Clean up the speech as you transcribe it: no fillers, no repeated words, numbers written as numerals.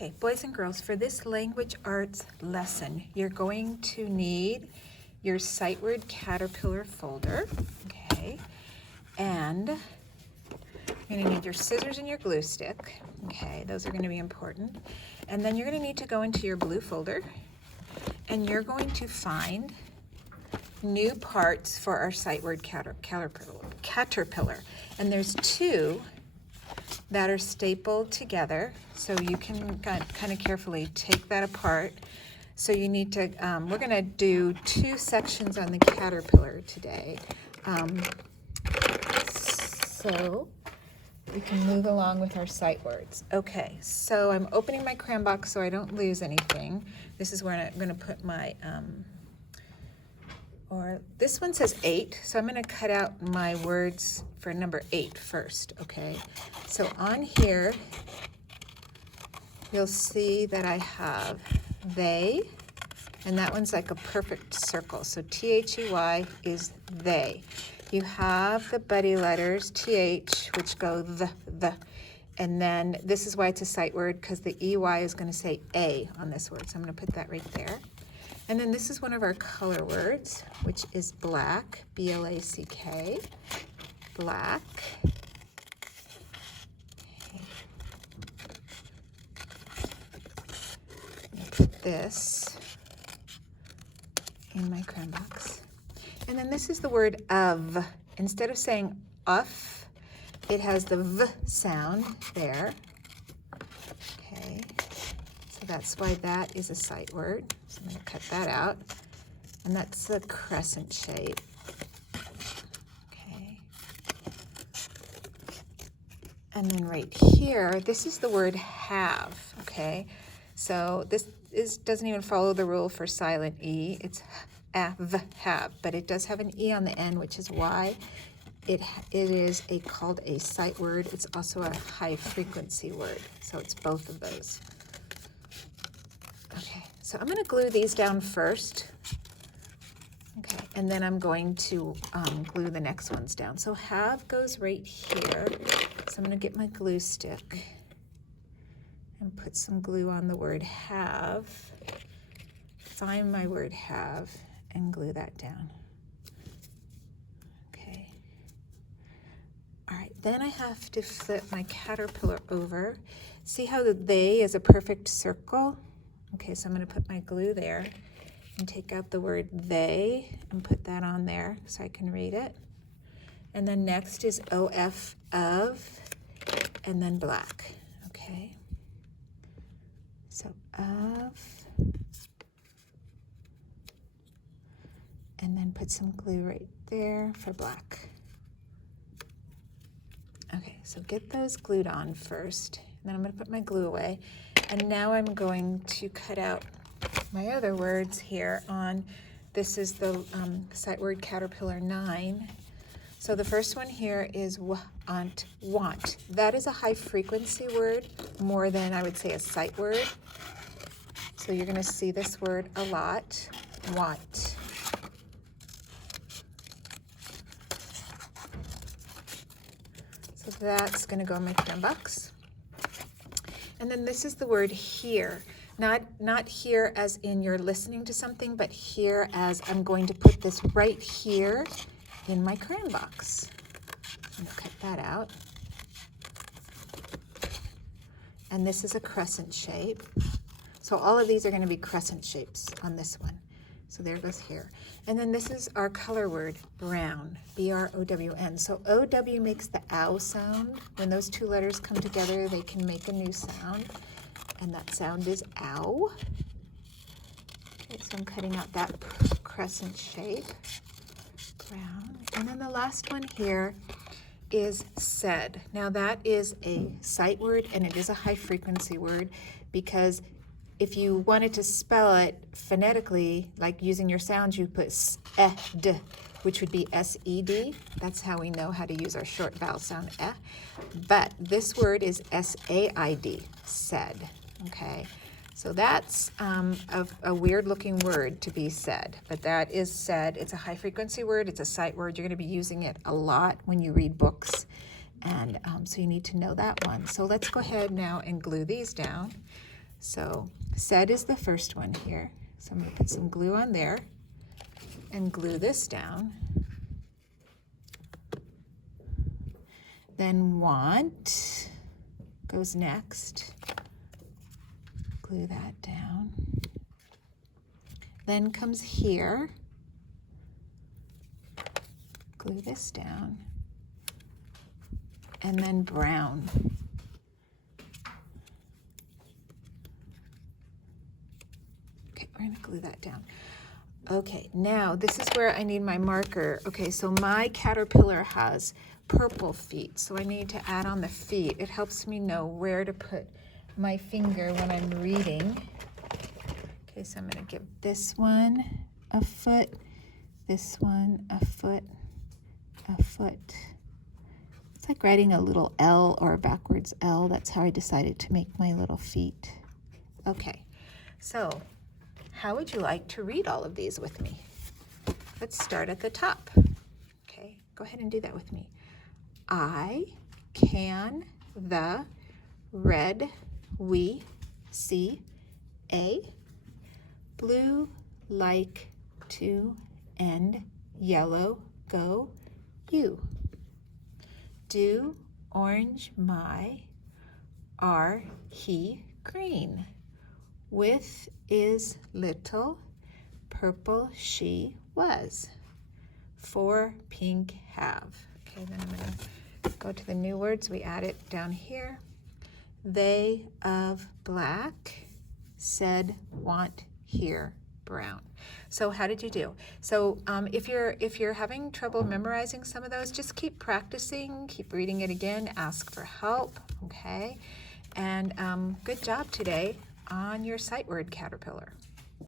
Okay, boys and girls, for this language arts lesson, you're going to need your sight word caterpillar folder, okay, and you're going to need your scissors and your glue stick, okay, those are going to be important, and then you're going to need to go into your blue folder, and you're going to find new parts for our sight word caterpillar, and there's two that are stapled together, so you can kind of carefully take that apart. So you need to, we're going to do two sections on the caterpillar today. So we can move along with our sight words. Okay, so I'm opening my crayon box so I don't lose anything. This is where I'm going to put my, this one says 8, so I'm going to cut out my words for number 8 first, okay? So on here, you'll see that I have they, and that one's like a perfect circle. So T-H-E-Y is they. You have the buddy letters, T-H, which go the, and then this is why it's a sight word, because the E-Y is going to say A on this word, so I'm going to put that right there. And then this is one of our color words, which is black, B-L-A-C-K, black. Okay. Put this in my crayon box. And then this is the word of. Instead of saying of, it has the V sound there. Okay, so that's why that is a sight word. So I'm going to cut that out. And that's the crescent shape. Okay. And then right here, this is the word have. Okay, so this doesn't even follow the rule for silent E. It's have, but it does have an E on the end, which is why it is called a sight word. It's also a high frequency word, so it's both of those. Okay, so I'm going to glue these down first. Okay, and then I'm going to glue the next ones down. So have goes right here. So I'm going to get my glue stick and put some glue on the word have. Find my word have and glue that down. Okay. All right, then I have to flip my caterpillar over. See how the they is a perfect circle? Okay, so I'm going to put my glue there and take out the word they and put that on there so I can read it. And then next is OF of, and then black. Okay. So of, and then put some glue right there for black. Okay, so get those glued on first. And then I'm going to put my glue away. And now I'm going to cut out my other words here on, this is the sight word caterpillar 9. So the first one here is want. That is a high frequency word more than I would say a sight word. So you're going to see this word a lot, want. So that's going to go in my crayon box. And then this is the word hear. Not hear as in you're listening to something, but hear as I'm going to put this right here in my crayon box. I'm going to cut that out. And this is a crescent shape. So all of these are going to be crescent shapes on this one. So there goes here. And then this is our color word, brown, B-R-O-W-N. So O-W makes the ow sound. When those two letters come together, they can make a new sound. And that sound is ow. Okay, so I'm cutting out that crescent shape, brown. And then the last one here is said. Now that is a sight word and it is a high frequency word, because if you wanted to spell it phonetically, like using your sounds, you put s-e-d, which would be S-E-D. That's how we know how to use our short vowel sound, eh. But this word is S-A-I-D, said, okay? So that's a weird looking word to be said, but that is said. It's a high frequency word, it's a sight word. You're gonna be using it a lot when you read books, and so you need to know that one. So let's go ahead now and glue these down. So said is the first one here. So I'm going to put some glue on there and glue this down. Then want goes next. Glue that down. Then comes here. Glue this down. And then brown. Okay, we're going to glue that down. Okay, now this is where I need my marker. Okay, so my caterpillar has purple feet, so I need to add on the feet. It helps me know where to put my finger when I'm reading. Okay, so I'm going to give this one a foot, this one a foot, a foot. It's like writing a little L or a backwards L. That's how I decided to make my little feet. Okay, so how would you like to read all of these with me? Let's start at the top. Okay, go ahead and do that with me. I can the red we see a blue like to and yellow go you. Do orange my are he green. With is little purple she was. For pink have. Okay, then I'm going to go to the new words. We add it down here. They of black said want here brown. So how did you do? So if you're having trouble memorizing some of those, just keep practicing, keep reading it again, ask for help, okay? And good job today on your sight word caterpillar.